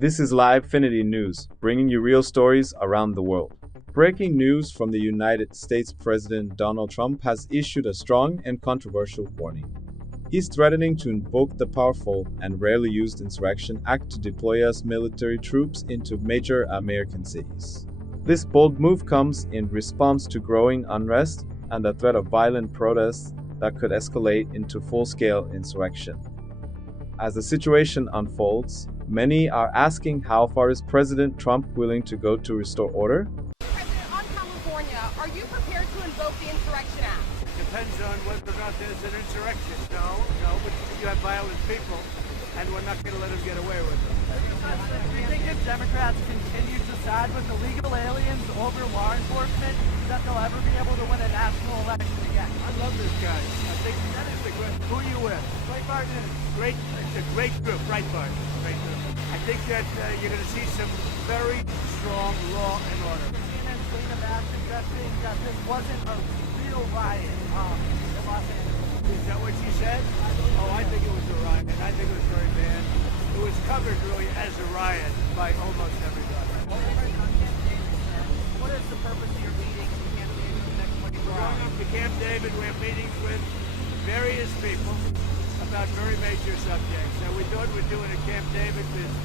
This is Livefinity News, bringing you real stories around the world. Breaking news from the United States President Donald Trump has issued a strong and controversial warning. He's threatening to invoke the powerful and rarely used Insurrection Act to deploy U.S. military troops into major American cities. This bold move comes in response to growing unrest and the threat of violent protests that could escalate into full-scale insurrection. As the situation unfolds, many are asking, how far is President Trump willing to go to restore order? President, on California, are you prepared to invoke the Insurrection Act? Depends on whether or not there's an insurrection. No, but you have violent people, and we're not going to let them get away with it. Do you think if Democrats continue to side with illegal aliens over law enforcement, that they'll ever be able to win a national election again? I love this guy. I think that is the great. Who are you with? Breitbart is it's a great group. Breitbart, great group. I think that you're going to see some very strong law and order. CNN's Dana Bash suggesting that this wasn't a real riot in Los Angeles. Is that what she said? Oh, I think it was a riot. I think it was very bad. It was covered really as a riot by almost everybody. What is the purpose of your meeting in Camp David in the next 24 We're hours? going up to Camp David. We have meetings with various people about very major subjects. So we thought we'd do it at Camp David. There's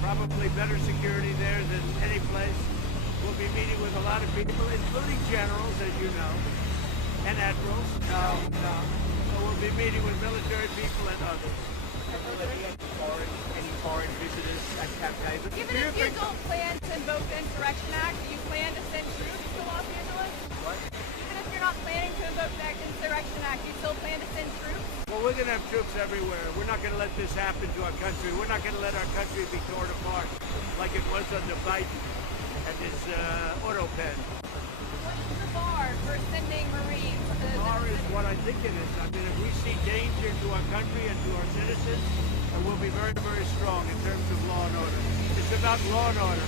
probably better security there than any place. We'll be meeting with a lot of people, including generals, as you know, and admirals. So we'll be meeting with military people and others. Any foreign visitors at Camp David? Even if you don't plan to invoke the Insurrection Act, do you plan to send troops to Los Angeles? What? Even if you're not planning to invoke the Insurrection Act, you still plan to send troops? Well, we're going to have troops everywhere. We're not going to let this happen to our country. We're not going to let our country be torn apart like it was under Biden and his auto pen. What is the bar for sending Marines to The bar is what I think it is. I mean, if we see danger to our country and to our citizens, we'll be very, very strong in terms of law and order. It's about law and order.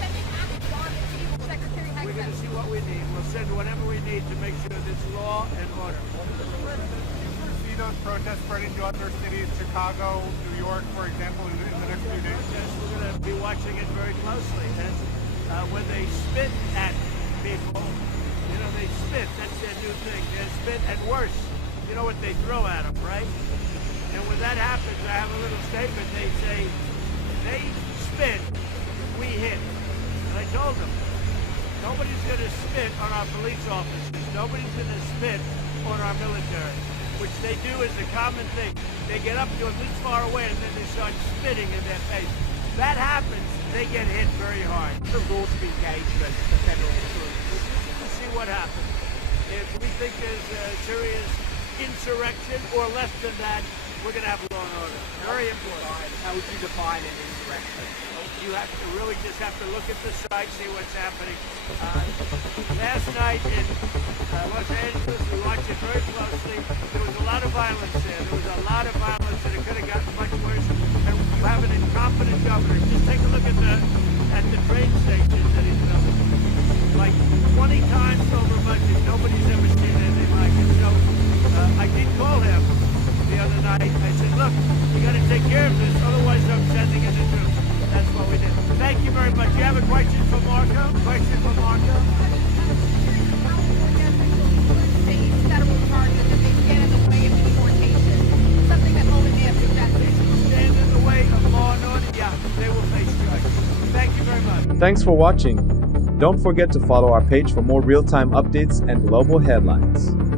sending active on the team, Secretary We're going to Hexon? see what we need. We'll send whatever we need to make sure there's law and order. Do you foresee those protests spreading to other cities, Chicago, New York, for example, in the next few days? Yes, we're going to be watching it very closely. And when they spit at people, they spit. That's their new thing. They spit, and worse, you know what they throw at them, right? And when that happens, I have a little statement. They say, they spit, we hit. And I told them, nobody's going to spit on our police officers. Nobody's going to spit on our military, which they do as a common thing. They get up to at least far away, and then they start spitting in their face. That happens, they get hit very hard. The rules to be engaged with the federal troops. We'll see what happens. If we think there's a serious insurrection or less than that, we're going to have law and order. Very important. How would you define an insurrection? You have to really just have to look at the site, see what's happening. Last night in Los Angeles, we watched it very closely. There was a lot of violence there. There was a lot of violence, and it could have gotten much worse. And we have an incompetent governor. Just take a look at the train station that he's building. Like 20 times over budget. Nobody's ever seen anything like it. So I did call him the other night. I said, look, you got to take care of this, otherwise I'm sending in the troops. That's what we did. Thank you very much. You have a question for Marco? Question for Marco? California officials could face federal charges if they stand in the way of deportation, something that Holman may have suggested. Stand in the way of law and order? Yeah, they will face charges. Thank you very much. Thanks for watching. Don't forget to follow our page for more real-time updates and global headlines.